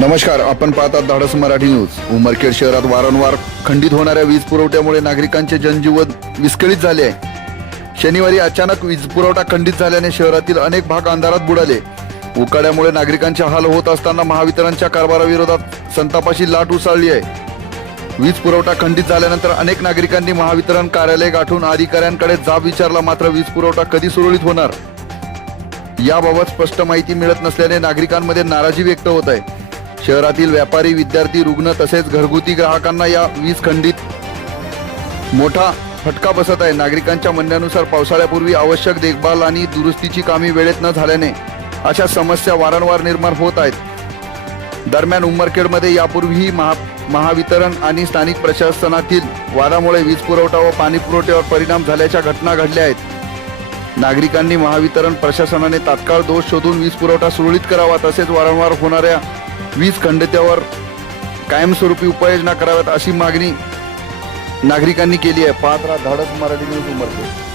नमस्कार, आपण पाहतात धाडस मराठी न्यूज। उमरखेड शहरात वारंवार खंडित होणाऱ्या वीज पुरवठ्यामुळे नागरिकांचे जनजीवन विस्कळीत झाले आहे। शनिवारी अचानक वीज पुरवठा खंडित झाल्याने शहरातील अनेक भाग अंधारात बुडाले। उकाड्यामुळे नागरिकांचे हाल होत असताना महावितरणच्या कारभाराविरोधात संतापाची लाट उसळली आहे। वीज पुरवठा खंडित झाल्यानंतर अनेक नागरिकांनी महावितरण कार्यालय गाठून अधिकाऱ्यांकडे जाब विचारला, मात्र वीज पुरवठा कधी सुरळीत होणार याबाबत स्पष्ट माहिती मिळत नसल्याने नागरिकांमध्ये नाराजी व्यक्त होत आहे। शहरातील व्यापारी, विद्यार्थी, रुग्ण तसेच घरगुती ग्राहकांना या वीज खंडित मोठा फटका बसत आहे। नागरिकांच्या म्हणण्यानुसार पावसाळ्यापूर्वी आवश्यक देखभाल आणि दुरुस्तीची कामे वेळेत न झाल्याने अशा समस्या वारंवार निर्माण होत आहेत। दरम्यान उमरखेडमध्ये यापूर्वीही महावितरण आणि स्थानिक प्रशासनातील वादामुळे वीज पुरवठा व पाणी पुरवठ्यावर परिणाम झाल्याच्या घटना घडल्या आहेत। नागरिकांनी महावितरण प्रशासनाने तात्काळ दोष शोधून वीज पुरवठा सुरळीत करावा, तसेच वारंवार होणाऱ्या वीज खंडितेवर कायमस्वरूपी उपाययोजना कराव्यात अशी मागणी नागरिकांनी केली आहे। पाहत राहा धाडस मराठी न्यूज उमरखेड।